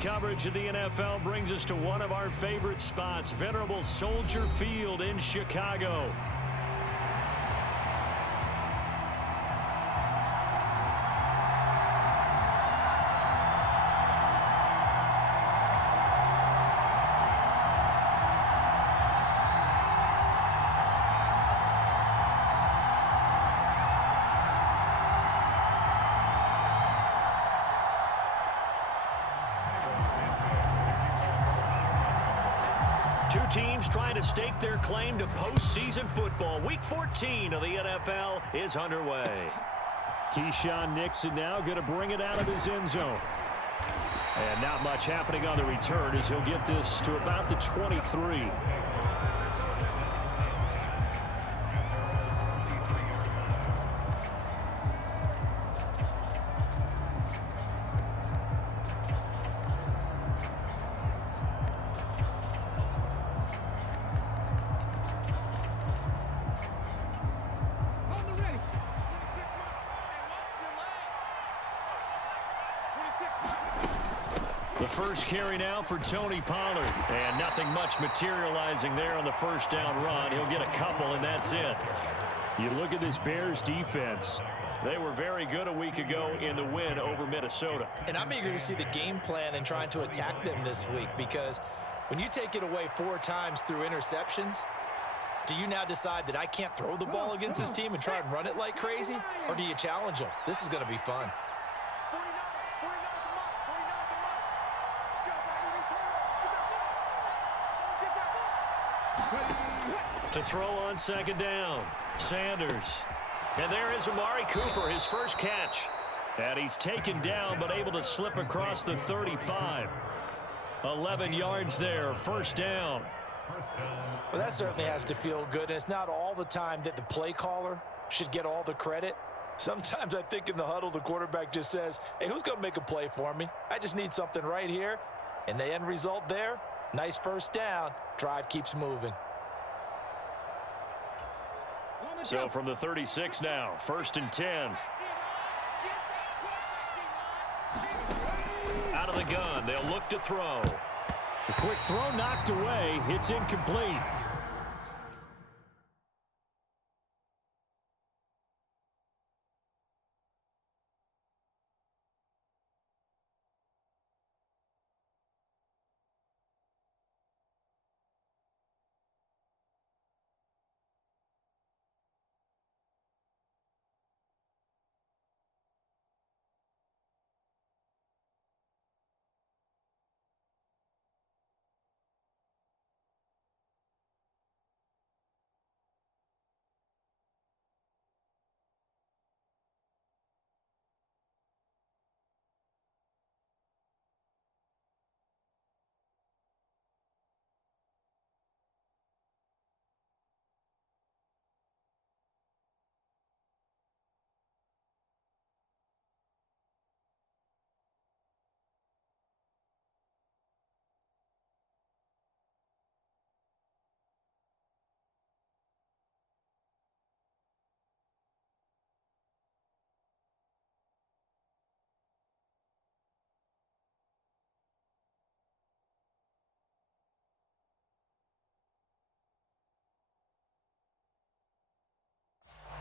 Coverage of the NFL brings us to one of our favorite spots, venerable Soldier Field in Chicago. Two teams trying to stake their claim to postseason football. Week 14 of the NFL is underway. Keyshawn Nixon now going to bring it out of his end zone. And not much happening on the return as he'll get this to about the 23. The first carry now for Tony Pollard. And nothing much materializing there on the first down run. He'll get a couple, and that's it. You look at this Bears defense. They were very good a week ago in the win over Minnesota. And I'm eager to see the game plan and trying to attack them this week, because when you take it away 4 times through interceptions, do you now decide that I can't throw the ball against this team and try and run it like crazy? Or do you challenge them? This is going to be fun. To throw on second down, Sanders. And there is Amari Cooper, his first catch. And he's taken down but able to slip across the 35. 11 yards there, first down. Well, that certainly has to feel good. And it's not all the time that the play caller should get all the credit. Sometimes I think in the huddle, the quarterback just says, hey, who's going to make a play for me? I just need something right here. And the end result there, nice first down. Drive keeps moving. So from the 36 now, 1st and 10. Out of the gun, they'll look to throw. A quick throw knocked away. It's incomplete.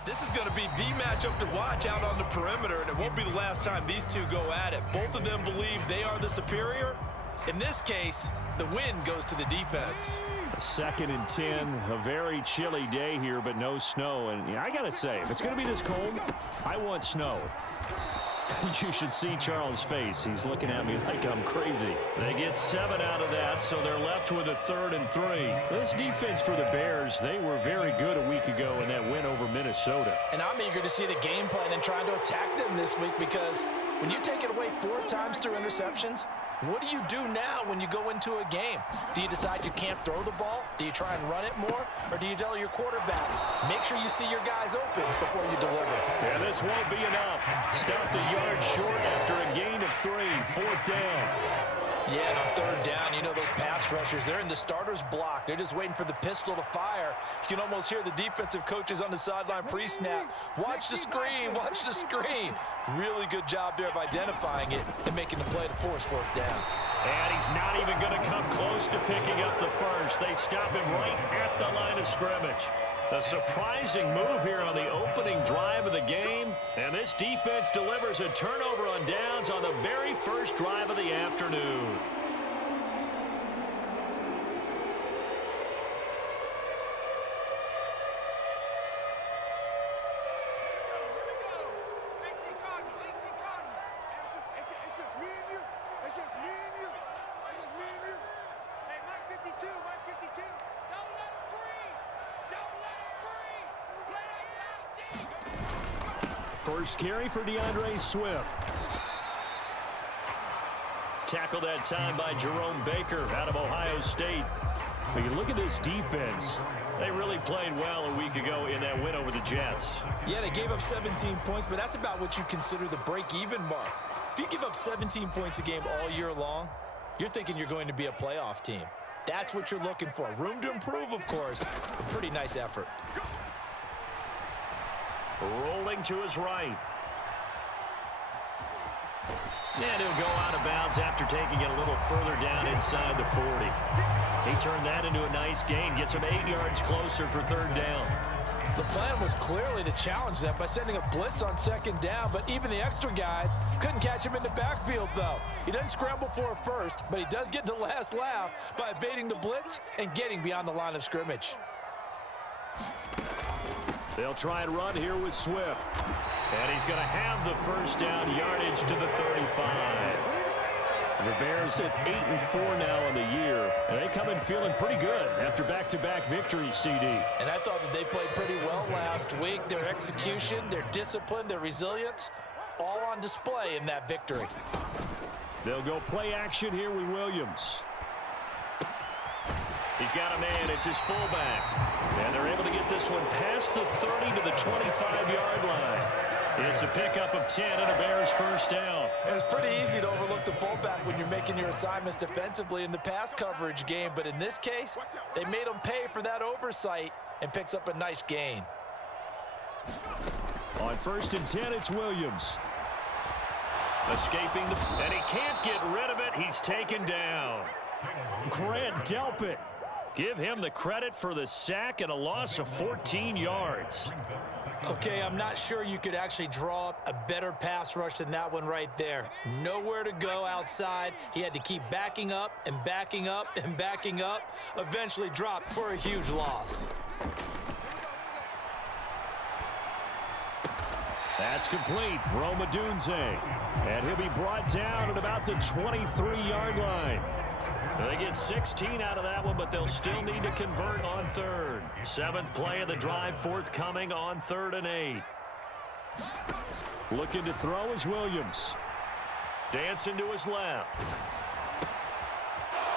This is going to be the matchup to watch out on the perimeter, and it won't be the last time these two go at it. Both of them believe they are the superior. In this case, the win goes to the defense. 2nd and 10, a very chilly day here, but no snow. And I got to say, if it's going to be this cold, I want snow. You should see Charles' face. He's looking at me like I'm crazy. They get 7 out of that, so they're left with a 3rd and 3. This defense for the Bears, they were very good a week ago in that win over Minnesota. And I'm eager to see the game plan and trying to attack them this week, because when you take it away 4 times through interceptions, what do you do now when you go into a game? Do you decide you can't throw the ball? Do you try and run it more? Or do you tell your quarterback, make sure you see your guys open before you deliver? And this won't be enough. Stopped a yard short after a gain of 3. 4th down. Yeah, and on 3rd down, you know those pass rushers, they're in the starter's block. They're just waiting for the pistol to fire. You can almost hear the defensive coaches on the sideline pre-snap. Watch the screen, watch the screen. Really good job there of identifying it and making the play to force 4th down. He's not even going to come close to picking up the first. They stop him right at the line of scrimmage. A surprising move here on the opening drive of the game. And this defense delivers a turnover on downs on the very first drive of the afternoon. First carry for DeAndre Swift. Tackled that time by Jerome Baker out of Ohio State. But you look at this defense. They really played well a week ago in that win over the Jets. Yeah, they gave up 17 points, but that's about what you consider the break-even mark. If you give up 17 points a game all year long, you're thinking you're going to be a playoff team. That's what you're looking for. Room to improve, of course. A pretty nice effort. Rolling to his right. And he'll go out of bounds after taking it a little further down inside the 40. He turned that into a nice gain. Gets him 8 yards closer for third down. The plan was clearly to challenge them by sending a blitz on second down, but even the extra guys couldn't catch him in the backfield, though. He doesn't scramble for a first, but he does get the last laugh by evading the blitz and getting beyond the line of scrimmage. They'll try and run here with Swift. And he's going to have the first down yardage to the 35. The Bears at 8-4 now in the year. And they come in feeling pretty good after back-to-back victories, CD. And I thought that they played pretty well last week. Their execution, their discipline, their resilience, all on display in that victory. They'll go play action here with Williams. He's got a man. It's his fullback. And they're able to get this one past the 30 to the 25-yard line. It's a pickup of 10 and a Bears first down. It's pretty easy to overlook the fullback when you're making your assignments defensively in the pass coverage game. But in this case, they made him pay for that oversight and picks up a nice gain. On 1st and 10, it's Williams. Escaping and he can't get rid of it. He's taken down. Grant Delpit. Give him the credit for the sack and a loss of 14 yards. Okay, I'm not sure you could actually draw up a better pass rush than that one right there. Nowhere to go outside. He had to keep backing up and backing up and backing up. Eventually dropped for a huge loss. That's complete. Rome Odunze. And he'll be brought down at about the 23-yard line. They get 16 out of that one, but they'll still need to convert on third. 7th play of the drive forthcoming on 3rd and 8. Looking to throw is Williams. Dancing to his left.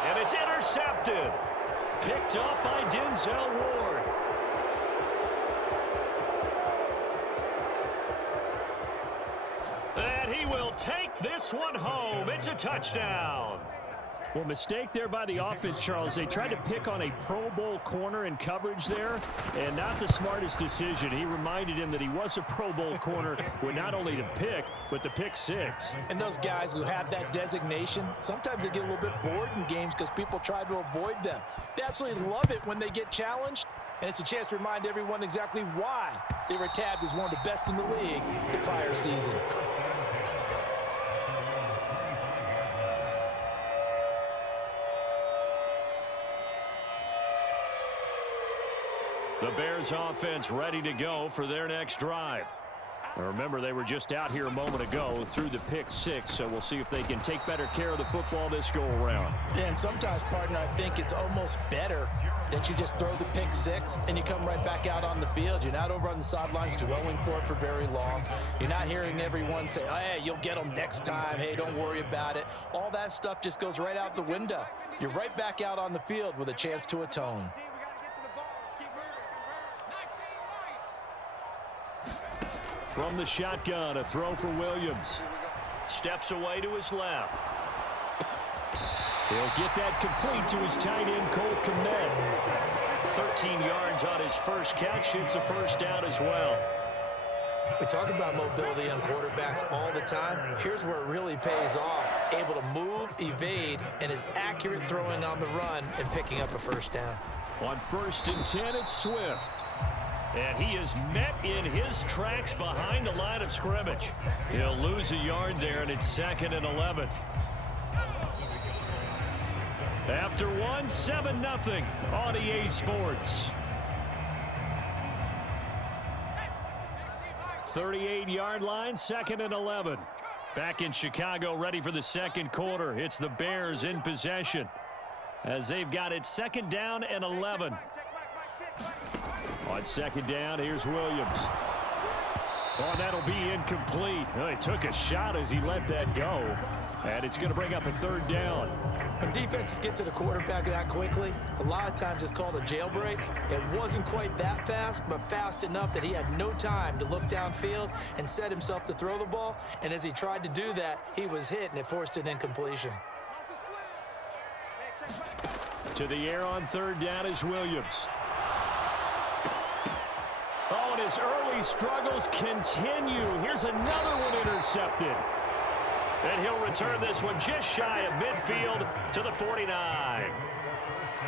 And it's intercepted. Picked up by Denzel Ward. And he will take this one home. It's a touchdown. Well, mistake there by the offense, Charles. They tried to pick on a Pro Bowl corner in coverage there, and not the smartest decision. He reminded him that he was a Pro Bowl corner with not only the pick, but the pick six. And those guys who have that designation, sometimes they get a little bit bored in games because people try to avoid them. They absolutely love it when they get challenged, and it's a chance to remind everyone exactly why they were tabbed as one of the best in the league the prior season. The Bears offense ready to go for their next drive. Now remember, they were just out here a moment ago through the pick six, so we'll see if they can take better care of the football this go-around. Yeah, and sometimes, partner, I think it's almost better that you just throw the pick six and you come right back out on the field. You're not over on the sidelines dwelling for it for very long. You're not hearing everyone say, oh, hey, you'll get them next time. Hey, don't worry about it. All that stuff just goes right out the window. You're right back out on the field with a chance to atone. From the shotgun, a throw for Williams. Steps away to his left. He'll get that complete to his tight end, Cole Kmet. 13 yards on his first catch. It's a first down as well. We talk about mobility on quarterbacks all the time. Here's where it really pays off. able to move, evade, and is accurate throwing on the run and picking up a first down. On 1st and 10, it's Swift. And he is met in his tracks behind the line of scrimmage. He'll lose a yard there, and it's 2nd and 11. After 1, 7-0 on EA Sports. 38-yard line, 2nd and 11. Back in Chicago, ready for the second quarter. It's the Bears in possession as they've got it 2nd down and 11. On 2nd down, here's Williams. Oh, that'll be incomplete. Oh, he took a shot as he let that go. And it's going to bring up a 3rd down. When defenses get to the quarterback that quickly, a lot of times it's called a jailbreak. It wasn't quite that fast, but fast enough that he had no time to look downfield and set himself to throw the ball. And as he tried to do that, he was hit, and it forced an incompletion. To the air on 3rd down is Williams. Oh, and his early struggles continue. Here's another one intercepted. And he'll return this one just shy of midfield to the 49.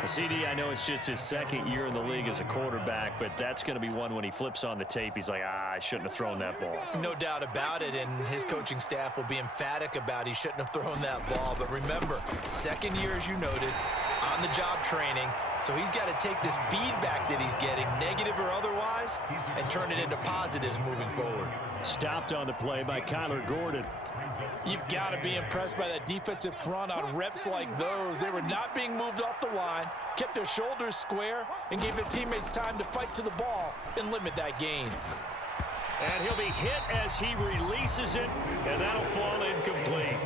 CD, I know it's just his 2nd year in the league as a quarterback, but that's going to be one when he flips on the tape, he's like, I shouldn't have thrown that ball. No doubt about it, and his coaching staff will be emphatic about he shouldn't have thrown that ball. But remember, 2nd year, as you noted, on-the-job training, so he's got to take this feedback that he's getting, negative or otherwise, and turn it into positives moving forward. Stopped on the play by Kyler Gordon. You've got to be impressed by that defensive front on reps like those. They were not being moved off the line, kept their shoulders square, and gave their teammates time to fight to the ball and limit that gain. And he'll be hit as he releases it, and that'll fall incomplete.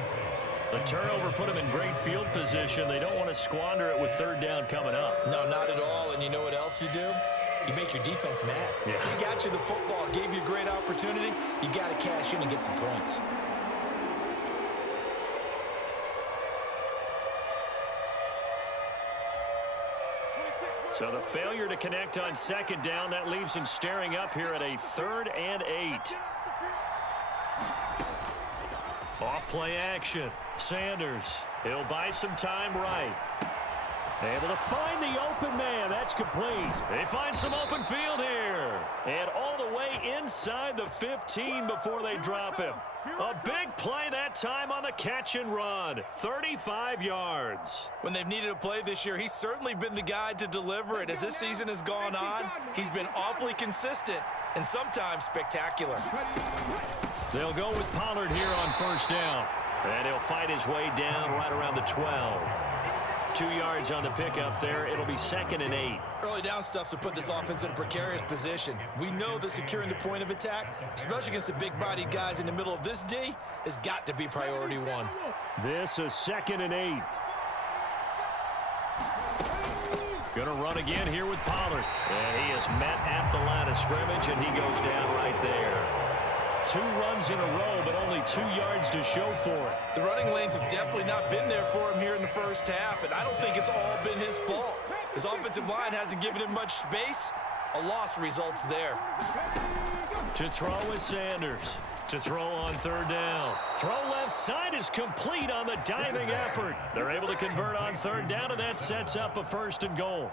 The turnover put him in great field position. They don't want to squander it with 3rd down coming up. No, not at all. And you know what else you do? You make your defense mad. Yeah. He got you the football, gave you a great opportunity. You got to cash in and get some points. So the failure to connect on 2nd down, that leaves him staring up here at a 3rd and 8. Off play action. Sanders. He'll buy some time right. Able to find the open man. That's complete. They find some open field here. And all the way inside the 15 before they drop him. A big play that time on the catch and run. 35 yards. When they've needed a play this year, he's certainly been the guy to deliver it. As this season has gone on, he's been awfully consistent and sometimes spectacular. They'll go with Pollard here on 1st down. And he'll fight his way down right around the 12. 2 yards on the pickup there. It'll be 2nd and 8. Early down stuff to put this offense in a precarious position. We know that securing the point of attack, especially against the big-bodied guys in the middle of this D, has got to be priority 1. This is 2nd and 8. Gonna run again here with Pollard. And he is met at the line of scrimmage, and he goes down right there. 2 runs in a row, but only 2 yards to show for it. The running lanes have definitely not been there for him here in the first half, and I don't think it's all been his fault. His offensive line hasn't given him much space. A loss results there. To throw is Sanders. To throw on 3rd down. Throw left side is complete on the diving effort. They're able to convert on 3rd down, and that sets up a 1st and goal.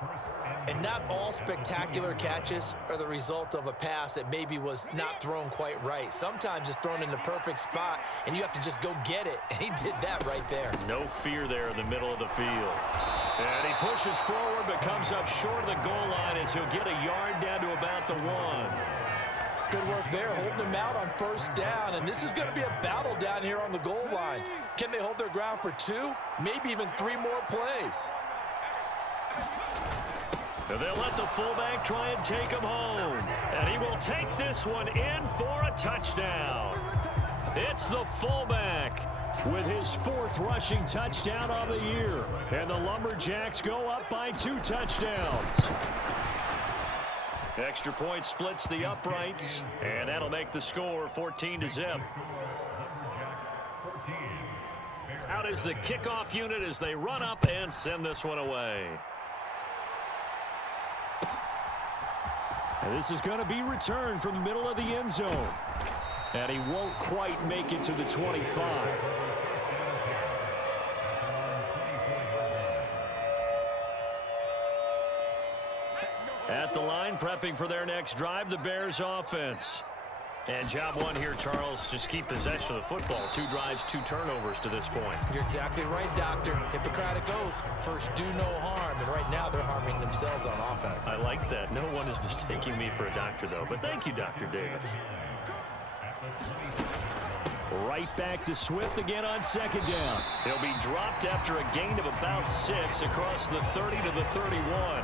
And not all spectacular catches are the result of a pass that maybe was not thrown quite right. Sometimes it's thrown in the perfect spot, and you have to just go get it. And he did that right there. No fear there in the middle of the field. And he pushes forward, but comes up short of the goal line as he'll get a yard down to about the 1. Good work there, holding them out on 1st down. And this is going to be a battle down here on the goal line. Can they hold their ground for 2, maybe even 3 more plays? And they'll let the fullback try and take him home. And he will take this one in for a touchdown. It's the fullback with his 4th rushing touchdown on the year. And the Lumberjacks go up by 2 touchdowns. Extra point splits the uprights, and that'll make the score 14-0. Out is the kickoff unit as they run up and send this one away. And this is going to be returned from the middle of the end zone. And he won't quite make it to the 25. At the line, prepping for their next drive, the Bears offense. And job one here, Charles, just keep possession of the football. 2 drives, 2 turnovers to this point. You're exactly right, Doctor. Hippocratic oath. First, do no harm. And right now, they're harming themselves on offense. I like that. No one is mistaking me for a doctor, though. But thank you, Dr. Davis. Right back to Swift again on 2nd down. He'll be dropped after a gain of about 6 across the 30 to the 31.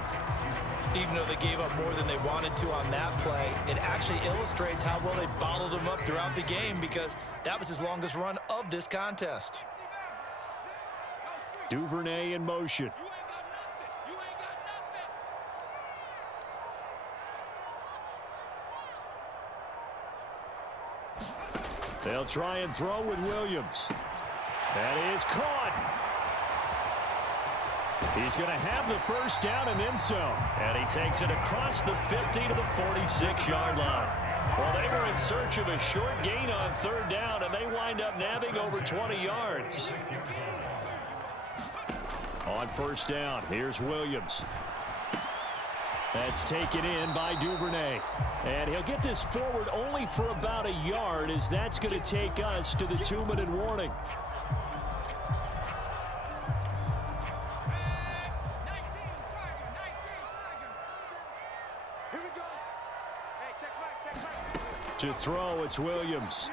Even though they gave up more than they wanted to on that play, it actually illustrates how well they bottled them up throughout the game because that was his longest run of this contest. Duvernay in motion. They'll try and throw with Williams. That is caught. He's going to have the first down and then some. And he takes it across the 50 to the 46-yard line. Well, they were in search of a short gain on 3rd down, and they wind up nabbing over 20 yards. On 1st down, here's Williams. That's taken in by Duvernay. And he'll get this forward only for about a yard, as that's going to take us to the 2-minute warning. To throw, it's Williams.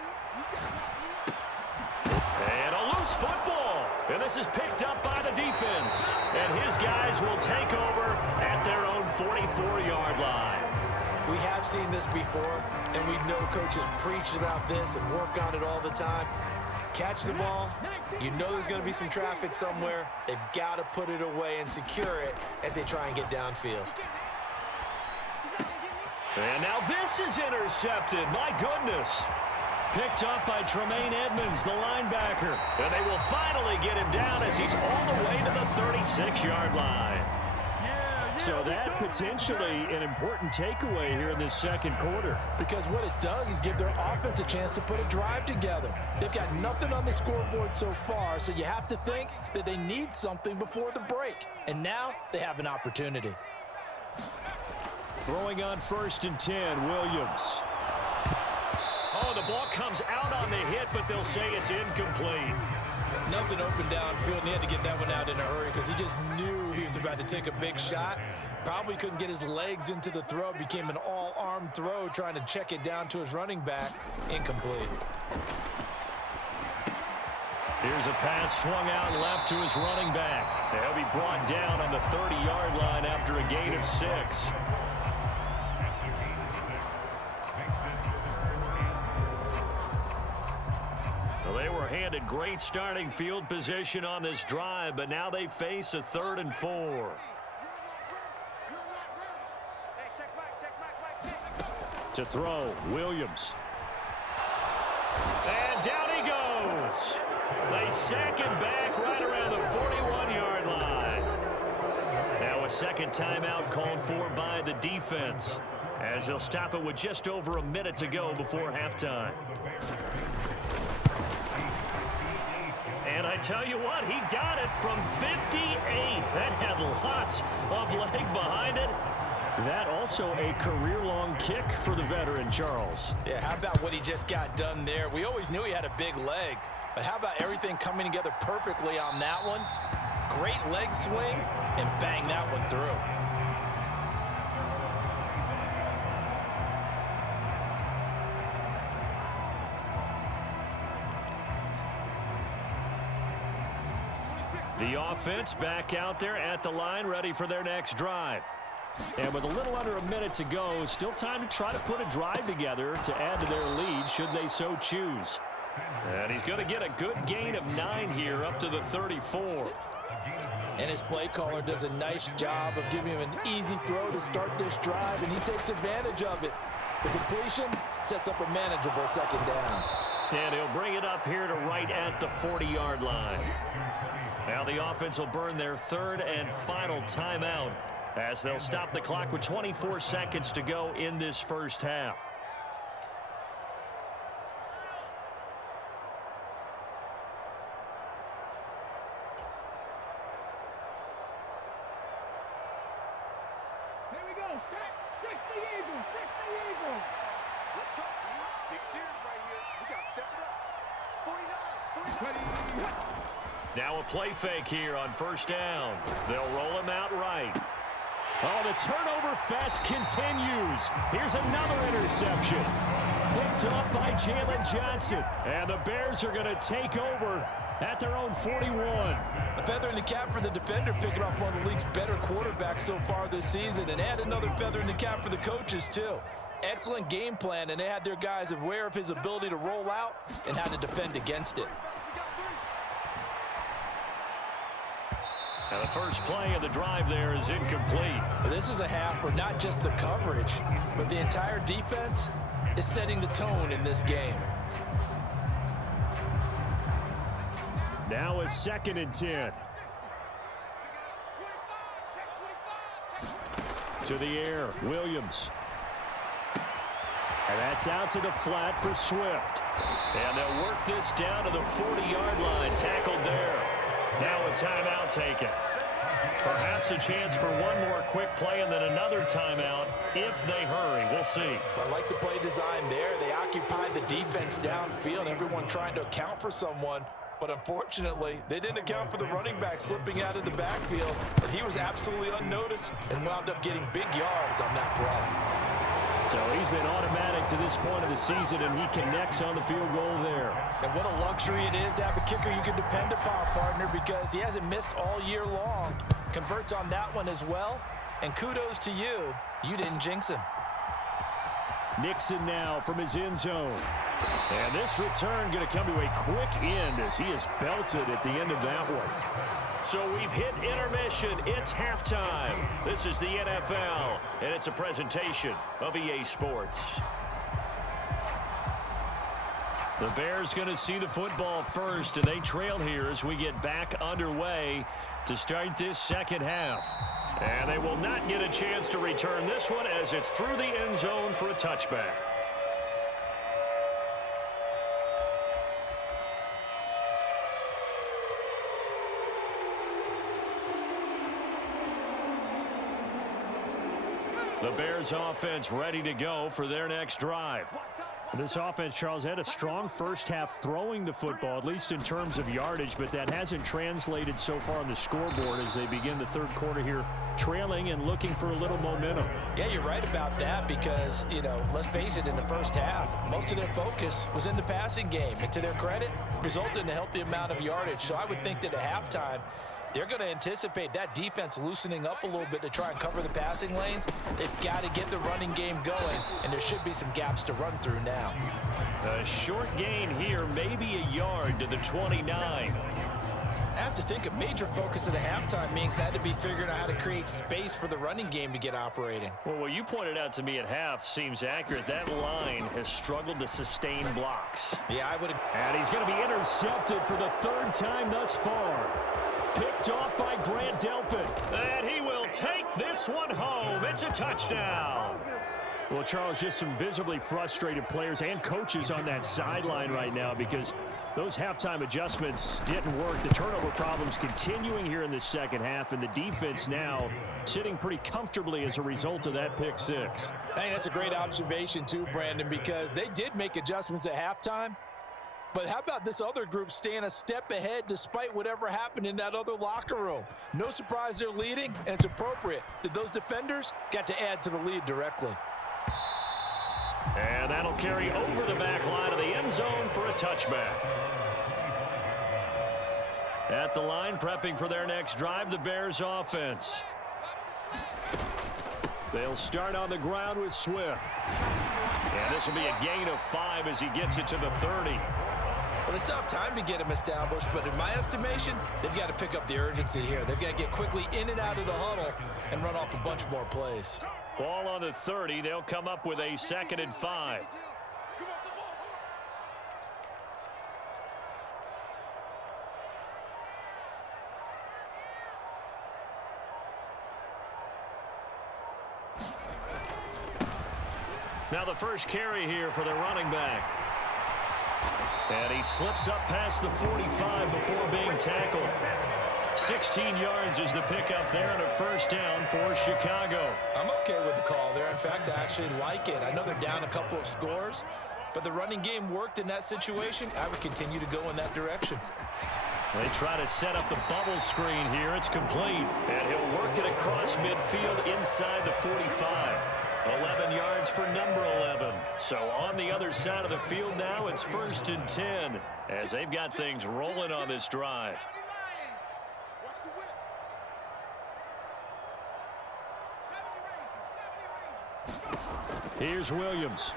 And a loose football. And this is picked up by the defense. And his guys will take over at their own 44-yard line. We have seen this before, and we know coaches preach about this and work on it all the time. Catch the ball. You know there's going to be some traffic somewhere. They've got to put it away and secure it as they try and get downfield. And now this is intercepted. My goodness. Picked up by Tremaine Edmonds, the linebacker. And they will finally get him down as he's all the way to the 36-yard line. So that potentially an important takeaway here in this 2nd quarter. Because what it does is give their offense a chance to put a drive together. They've got nothing on the scoreboard so far, so you have to think that they need something before the break. And now they have an opportunity. Throwing on 1st and 10, Williams. Oh, the ball comes out on the hit, but they'll say it's incomplete. Nothing open downfield, and he had to get that one out in a hurry because he just knew he was about to take a big shot. Probably couldn't get his legs into the throw. Became an all-arm throw trying to check it down to his running back. Incomplete. Here's a pass swung out left to his running back. They'll be brought down on the 30-yard line after a gain of 6. Well, they were handed great starting field position on this drive, but now they face a 3rd and 4. To throw, Williams. And down he goes. They sack him back right around the 41-yard line. Now a 2nd timeout called for by the defense, as they'll stop it with just over a minute to go before halftime. And I tell you what, he got it from 58. That had lots of leg behind it. That also a career-long kick for the veteran, Charles. Yeah, how about what he just got done there? We always knew he had a big leg, but how about everything coming together perfectly on that one? Great leg swing, and bang that one through. The offense back out there at the line, ready for their next drive. And with a little under a minute to go, still time to try to put a drive together to add to their lead should they so choose. And he's going to get a good gain of 9 here up to the 34. And his play caller does a nice job of giving him an easy throw to start this drive, and he takes advantage of it. The completion sets up a manageable 2nd down. And he'll bring it up here to right at the 40-yard line. Now the offense will burn their 3rd and final timeout as they'll stop the clock with 24 seconds to go in this first half. Now a play fake here on first down. They'll roll him out right. Oh, the turnover fest continues. Here's another interception. Picked up by Jalen Johnson. And the Bears are going to take over at their own 41. A feather in the cap for the defender, picking off one of the league's better quarterbacks so far this season. And add another feather in the cap for the coaches, too. Excellent game plan, and they had their guys aware of his ability to roll out and how to defend against it. Now the first play of the drive there is incomplete. This is a half where not just the coverage, but the entire defense is setting the tone in this game. Now a 2nd and 10. To the air, Williams. And that's out to the flat for Swift. And they'll work this down to the 40-yard line, tackled there. Now a timeout taken. Perhaps a chance for one more quick play and then another timeout if they hurry. We'll see. I like the play design there. They occupied the defense downfield, everyone trying to account for someone. But unfortunately, they didn't account for the running back slipping out of the backfield. And he was absolutely unnoticed and wound up getting big yards on that play. So he's been automatic to this point of the season, and he connects on the field goal there. And what a luxury it is to have a kicker you can depend upon, partner, because he hasn't missed all year long. Converts on that one as well. And kudos to you. You didn't jinx him. Nixon now from his end zone. And this return going to come to a quick end as he is belted at the end of that one. So we've hit intermission. It's halftime. This is the NFL, and it's a presentation of EA Sports. The Bears going to see the football first, and they trail here as we get back underway to start this second half. And they will not get a chance to return this one as it's through the end zone for a touchback. The Bears offense ready to go for their next drive. This offense, Charles, had a strong first half throwing the football, at least in terms of yardage, but that hasn't translated so far on the scoreboard as they begin the third quarter here, trailing and looking for a little momentum. Yeah, you're right about that because, you know, let's face it, in the first half, most of their focus was in the passing game. And to their credit, resulted in a healthy amount of yardage. So I would think that at halftime, they're going to anticipate that defense loosening up a little bit to try and cover the passing lanes. They've got to get the running game going, and there should be some gaps to run through now. A short gain here, maybe a yard to the 29. I have to think a major focus at the halftime means had to be figuring out how to create space for the running game to get operating. Well, what you pointed out to me at half seems accurate. That line has struggled to sustain blocks. Yeah, I would. And he's going to be intercepted for the third time thus far. Picked off by Grant Delpit. And he will take this one home. It's a touchdown. Well, Charles, just some visibly frustrated players and coaches on that sideline right now because those halftime adjustments didn't work. The turnover problems continuing here in the second half, and the defense now sitting pretty comfortably as a result of that pick six. I think that's a great observation too, Brandon, because they did make adjustments at halftime. But how about this other group staying a step ahead despite whatever happened in that other locker room? No surprise they're leading, and it's appropriate that those defenders got to add to the lead directly. And that'll carry over the back line of the end zone for a touchback. At the line, prepping for their next drive, the Bears offense. They'll start on the ground with Swift. And this will be a gain of 5 as he gets it to the 30. Well, they still have time to get him established, but in my estimation, they've got to pick up the urgency here. They've got to get quickly in and out of the huddle and run off a bunch more plays. Ball on the 30. They'll come up with a 2nd and 5. Now the first carry here for the running back. And he slips up past the 45 before being tackled. 16 yards is the pickup there and a first down for Chicago. I'm okay with the call there. In fact, I actually like it. I know they're down a couple of scores, but the running game worked in that situation. I would continue to go in that direction. They try to set up the bubble screen here. It's complete. And he'll work it across midfield inside the 45. 11 yards for number 11. So on the other side of the field now, it's 1st and 10 as they've got things rolling on this drive. Here's Williams.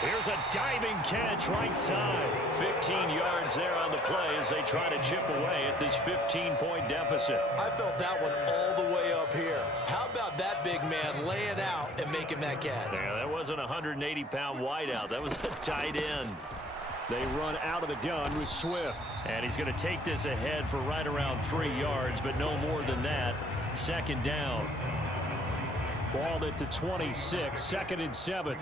Here's a diving catch right side. 15 yards there on the play as they try to chip away at this 15-point deficit. I felt that one all the way up here. How about that big man laying out and making that catch? Yeah, that wasn't a 180-pound wideout. That was a tight end. They run out of the gun with Swift. And he's going to take this ahead for right around 3 yards, but no more than that. 2nd down. Balled it to 26, 2nd and 7.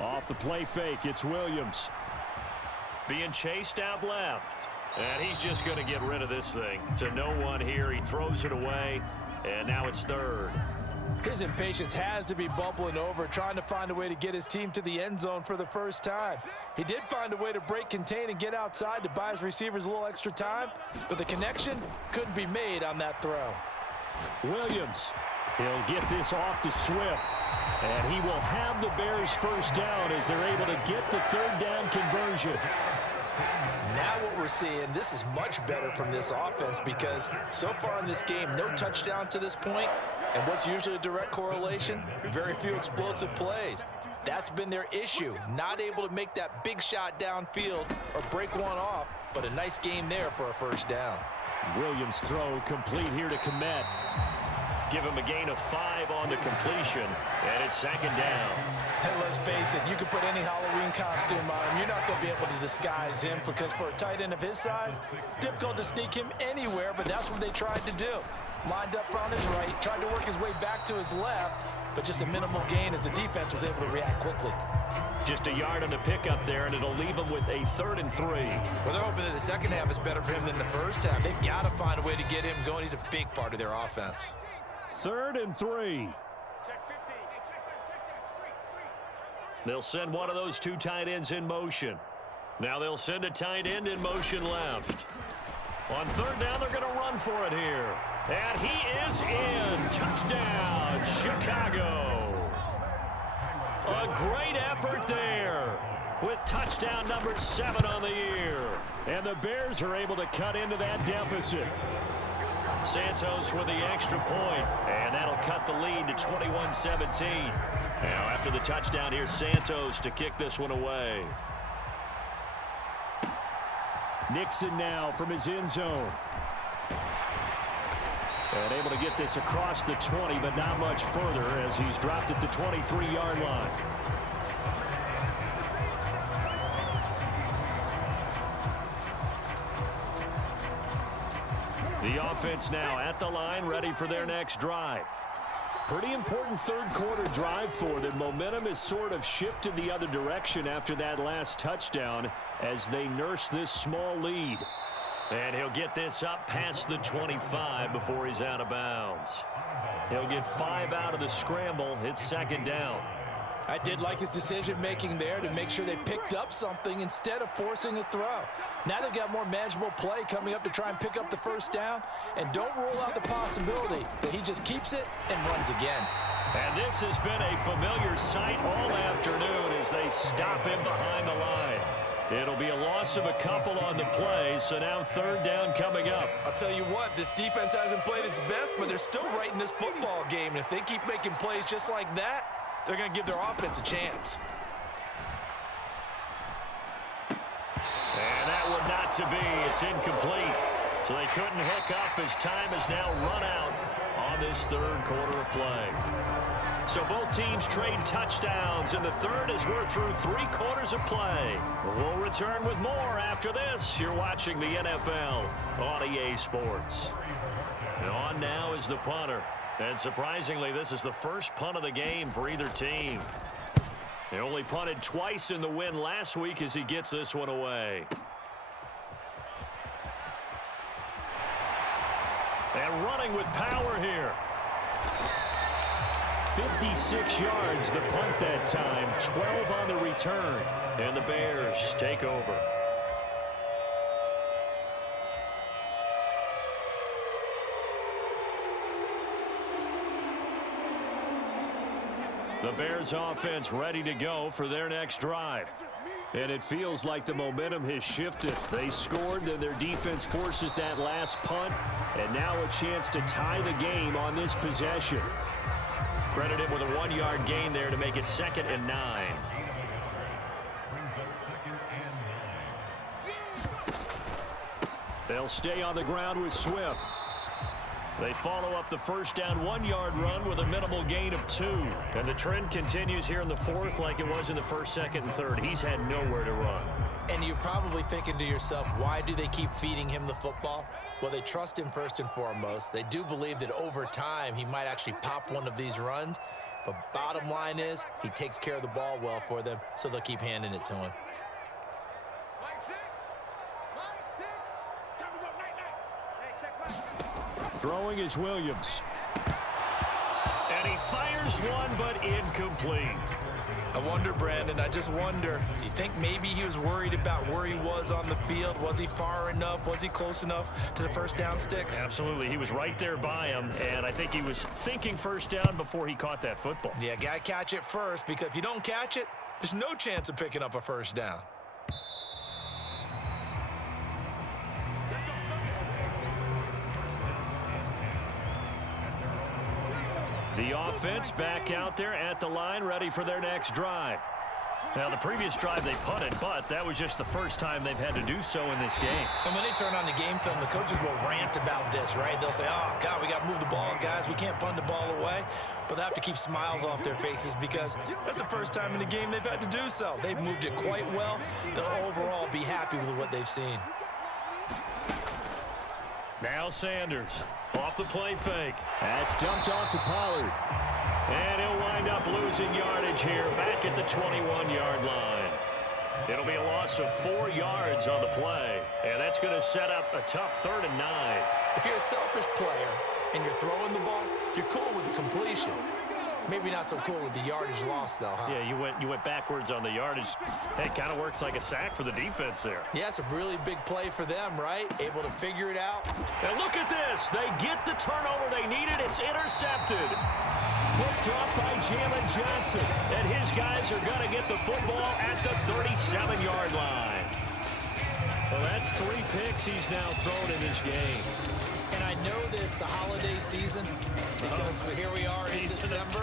Off the play fake, it's Williams. Being chased out left. And he's just going to get rid of this thing. To no one here, he throws it away, and now it's 3rd. His impatience has to be bubbling over, trying to find a way to get his team to the end zone for the first time. He did find a way to break contain and get outside to buy his receivers a little extra time, but the connection couldn't be made on that throw. Williams, he'll get this off to Swift, and he will have the Bears first down as they're able to get the 3rd down conversion. Now what we're seeing, this is much better from this offense because so far in this game, no touchdown to this point. And what's usually a direct correlation? Very few explosive plays. That's been their issue. Not able to make that big shot downfield or break one off, but a nice game there for a first down. Williams' throw complete here to Komet. Give him a gain of 5 on the completion, and it's 2nd down. And let's face it, you can put any Halloween costume on him. You're not going to be able to disguise him because for a tight end of his size, difficult to sneak him anywhere, but that's what they tried to do. Lined up on his right, tried to work his way back to his left, but just a minimal gain as the defense was able to react quickly. Just a yard on the pickup there, and it'll leave him with a 3rd and 3. Well, they're hoping that the second half is better for him than the first half. They've got to find a way to get him going. He's a big part of their offense. 3rd and 3. They'll send one of those 2 tight ends in motion. Now they'll send a tight end in motion left. On 3rd down, they're going to run for it here. And he is in. Touchdown, Chicago. A great effort there with touchdown number 7 on the year. And the Bears are able to cut into that deficit. Santos with the extra point, and that'll cut the lead to 21-17. Now after the touchdown, here's Santos to kick this one away. Nixon now from his end zone. And able to get this across the 20, but not much further as he's dropped at the 23-yard line. The offense now at the line, ready for their next drive. Pretty important 3rd quarter drive for them. Momentum has sort of shifted the other direction after that last touchdown as they nurse this small lead. And he'll get this up past the 25 before he's out of bounds. He'll get 5 out of the scramble. It's 2nd down. I did like his decision-making there to make sure they picked up something instead of forcing a throw. Now they've got more manageable play coming up to try and pick up the first down. And don't rule out the possibility that he just keeps it and runs again. And this has been a familiar sight all afternoon as they stop him behind the line. It'll be a loss of a couple on the play, so now 3rd down coming up. I'll tell you what, this defense hasn't played its best, but they're still right in this football game. And if they keep making plays just like that, they're going to give their offense a chance. And that one not to be. It's incomplete. So they couldn't hook up as time has now run out on this 3rd quarter of play. So both teams trade touchdowns, and the 3rd as we're through 3 quarters of play. We'll return with more after this. You're watching the NFL on EA Sports. And on now is the punter. And surprisingly, this is the first punt of the game for either team. They only punted twice in the win last week as he gets this one away. And running with power here. 56 yards the punt that time, 12 on the return. And the Bears take over. The Bears offense ready to go for their next drive. And it feels like the momentum has shifted. They scored, then their defense forces that last punt. And now a chance to tie the game on this possession. Credit him with a 1-yard gain there to make it 2nd and 9. They'll stay on the ground with Swift. They follow up the first down 1-yard run with a minimal gain of 2. And the trend continues here in the 4th like it was in the 1st, 2nd, and 3rd. He's had nowhere to run. And you're probably thinking to yourself, why do they keep feeding him the football? Well, they trust him first and foremost. They do believe that over time he might actually pop one of these runs. But bottom line is he takes care of the ball well for them, so they'll keep handing it to him. Throwing is Williams. And he fires one, but incomplete. I wonder, Brandon, I just wonder, do you think maybe he was worried about where he was on the field? Was he far enough? Was he close enough to the first down sticks? Absolutely. He was right there by him, and I think he was thinking first down before he caught that football. Yeah, got to catch it first, because if you don't catch it, there's no chance of picking up a first down. The offense back out there at the line, ready for their next drive. Now, the previous drive they punted, but that was just the first time they've had to do so in this game. And when they turn on the game film, the coaches will rant about this, right? They'll say, oh, God, we got to move the ball, guys. We can't punt the ball away. But they have to keep smiles off their faces because that's the first time in the game they've had to do so. They've moved it quite well. They'll overall be happy with what they've seen. Now Sanders off the play fake. That's dumped off to Pollard. And he'll wind up losing yardage here back at the 21-yard line. It'll be a loss of 4 yards on the play. And that's going to set up a tough 3rd and 9. If you're a selfish player and you're throwing the ball, you're cool with the completion. Maybe not so cool with the yardage loss, though, huh? Yeah, you went backwards on the yardage. Hey, it kind of works like a sack for the defense there. Yeah, it's a really big play for them, right? Able to figure it out. And look at this. They get the turnover they needed. It's intercepted. Picked off by Jalen Johnson. And his guys are going to get the football at the 37-yard line. Well, that's 3 picks he's now thrown in this game. And I know this, the holiday season, because here we are in December.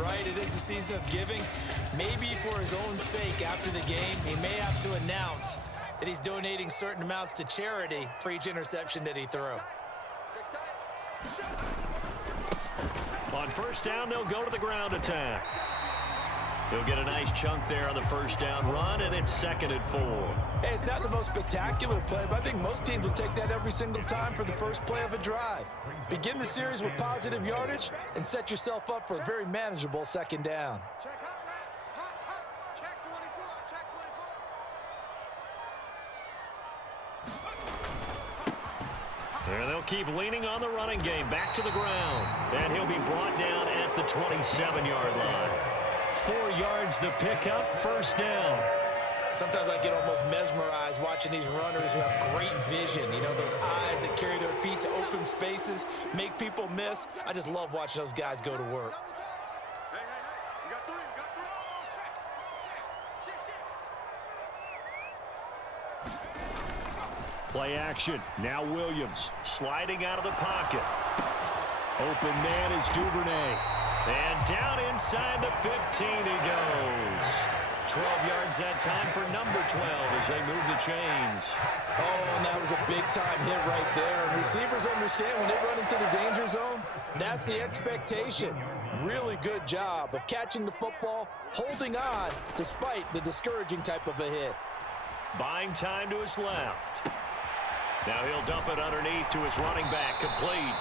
Right, it is the season of giving. Maybe for his own sake after the game, he may have to announce that he's donating certain amounts to charity for each interception that he threw. On first down, they'll go to the ground attack. He'll get a nice chunk there on the first down run, and it's 2nd and 4. Hey, it's not the most spectacular play, but I think most teams will take that every single time for the first play of a drive. Begin the series with positive yardage and set yourself up for a very manageable 2nd down. And they'll keep leaning on the running game back to the ground. And he'll be brought down at the 27-yard line. 4 yards the pickup, first down. Sometimes I get almost mesmerized watching these runners who have great vision. You know, those eyes that carry their feet to open spaces, make people miss. I just love watching those guys go to work. Play action. Now Williams sliding out of the pocket. Open man is Duvernay. And down inside the 15 he goes. 12 yards that time for number 12 as they move the chains. Oh, and that was a big-time hit right there. And receivers understand when they run into the danger zone, that's the expectation. Really good job of catching the football, holding on despite the discouraging type of a hit. Buying time to his left. Now he'll dump it underneath to his running back, complete.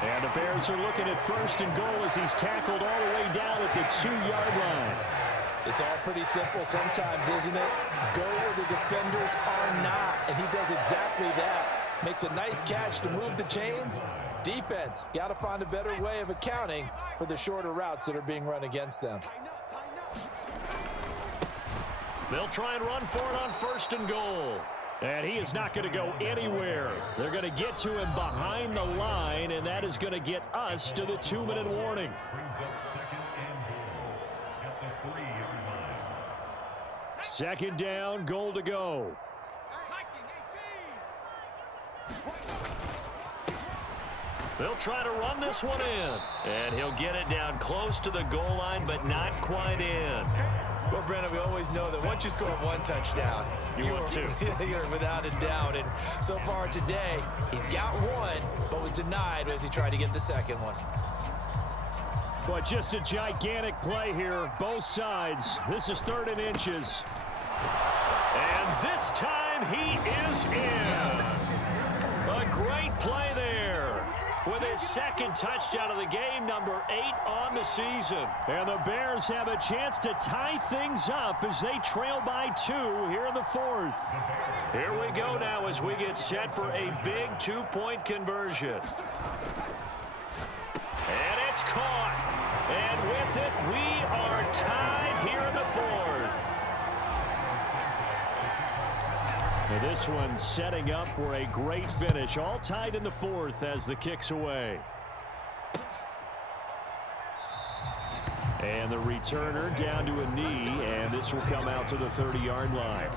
And the Bears are looking at 1st and goal as he's tackled all the way down at the 2-yard line. It's all pretty simple sometimes, isn't it? Go where the defenders are not, and he does exactly that. Makes a nice catch to move the chains. Defense, got to find a better way of accounting for the shorter routes that are being run against them. They'll try and run for it on 1st and goal. And he is not going to go anywhere. They're going to get to him behind the line, and that is going to get us to the 2-minute warning. Second down, goal to go. They'll try to run this one in. And he'll get it down close to the goal line, but not quite in. Well, Brandon, we always know that once you score one touchdown, you want two. You're without a doubt. And so far today, he's got one, but was denied as he tried to get the second one. But just a gigantic play here, both sides. This is 3rd and inches. And this time he is in. A great play there. With his 2nd touchdown of the game, number 8 on the season. And the Bears have a chance to tie things up as they trail by 2 here in the 4th. Here we go now as we get set for a big 2-point conversion. And it's caught. And with it, we are tied here in the 4th. Now this one setting up for a great finish. All tied in the 4th as the kick's away. And the returner down to a knee, and this will come out to the 30-yard line.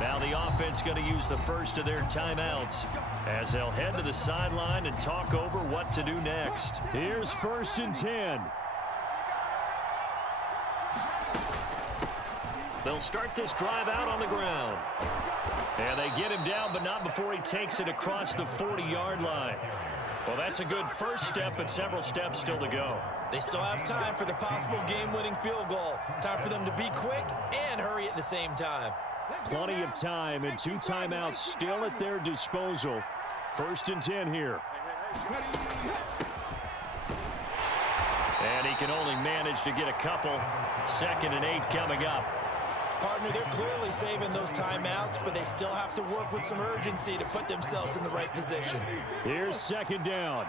Now the offense going to use the first of their timeouts as they'll head to the sideline and talk over what to do next. Here's 1st and 10. They'll start this drive out on the ground. And they get him down, but not before he takes it across the 40-yard line. Well, that's a good first step, but several steps still to go. They still have time for the possible game-winning field goal. Time for them to be quick and hurry at the same time. Plenty of time and 2 timeouts still at their disposal. 1st and 10 here. And he can only manage to get a couple. 2nd and 8 coming up. Partner, they're clearly saving those timeouts, but they still have to work with some urgency to put themselves in the right position. Here's 2nd down.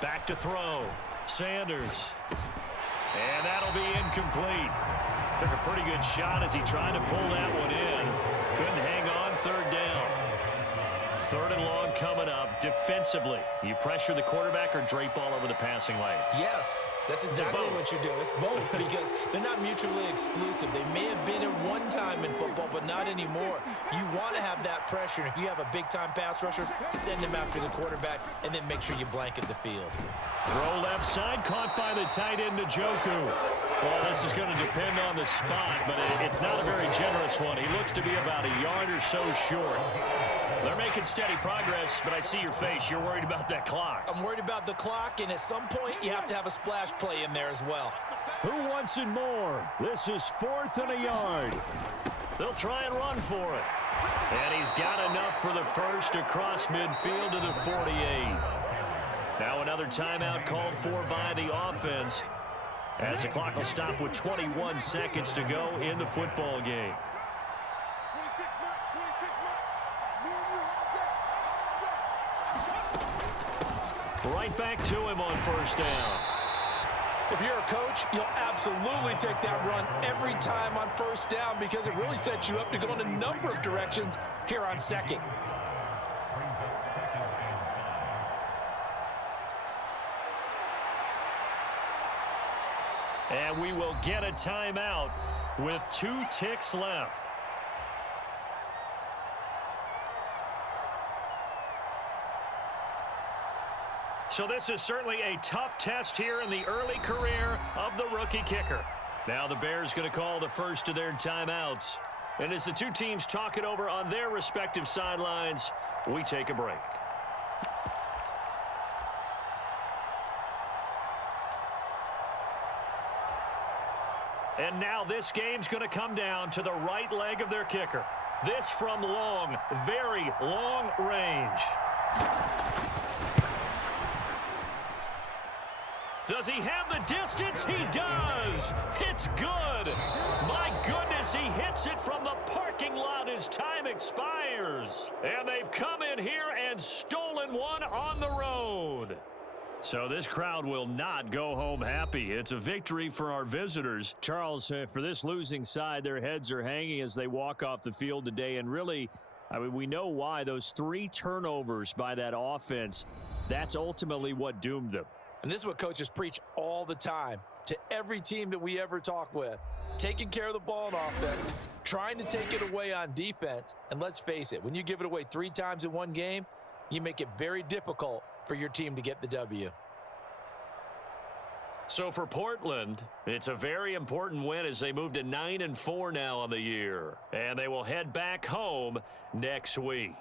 Back to throw. Sanders. And that'll be incomplete. Took a pretty good shot as he tried to pull that one in. Couldn't hang on. 3rd down. 3rd and long coming up. Defensively, you pressure the quarterback or drape all over the passing lane? Yes, that's exactly what you do. It's both because they're not mutually exclusive. They may have been at one time in football, but not anymore. You want to have that pressure. And if you have a big-time pass rusher, send him after the quarterback, and then make sure you blanket the field. Throw left side, caught by the tight end, Njoku. Well, this is going to depend on the spot, but it's not a very generous one. He looks to be about a yard or so short. They're making steady progress, but I see your face. You're worried about that clock. I'm worried about the clock, and at some point, you have to have a splash play in there as well. Who wants it more? This is 4th and a yard. They'll try and run for it. And he's got enough for the first across midfield to the 48. Now another timeout called for by the offense as the clock will stop with 21 seconds to go in the football game. Right back to him on first down. If you're a coach, you'll absolutely take that run every time on first down because it really sets you up to go in a number of directions here on second. And we will get a timeout with 2 ticks left. So this is certainly a tough test here in the early career of the rookie kicker. Now the Bears going to call the first of their timeouts. And as the two teams talk it over on their respective sidelines, we take a break. And now this game's going to come down to the right leg of their kicker. This from long, very long range. Does he have the distance? He does. It's good. My goodness, he hits it from the parking lot as time expires. And they've come in here and stolen one on the road. So this crowd will not go home happy. It's a victory for our visitors. Charles, for this losing side, their heads are hanging as they walk off the field today. And really, I mean, we know why. Those 3 turnovers by that offense, that's ultimately what doomed them. And this is what coaches preach all the time to every team that we ever talk with. Taking care of the ball on offense, trying to take it away on defense. And let's face it, when you give it away 3 times in one game, you make it very difficult for your team to get the W. So for Portland, it's a very important win as they move to 9-4 now on the year. And they will head back home next week.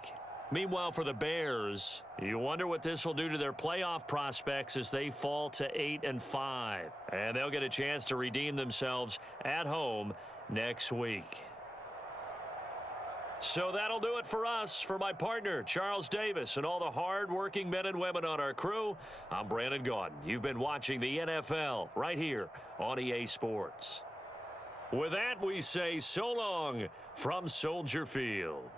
Meanwhile, for the Bears, you wonder what this will do to their playoff prospects as they fall to 8-5. And they'll get a chance to redeem themselves at home next week. So that'll do it for us. For my partner, Charles Davis, and all the hard-working men and women on our crew, I'm Brandon Gaudin. You've been watching the NFL right here on EA Sports. With that, we say so long from Soldier Field.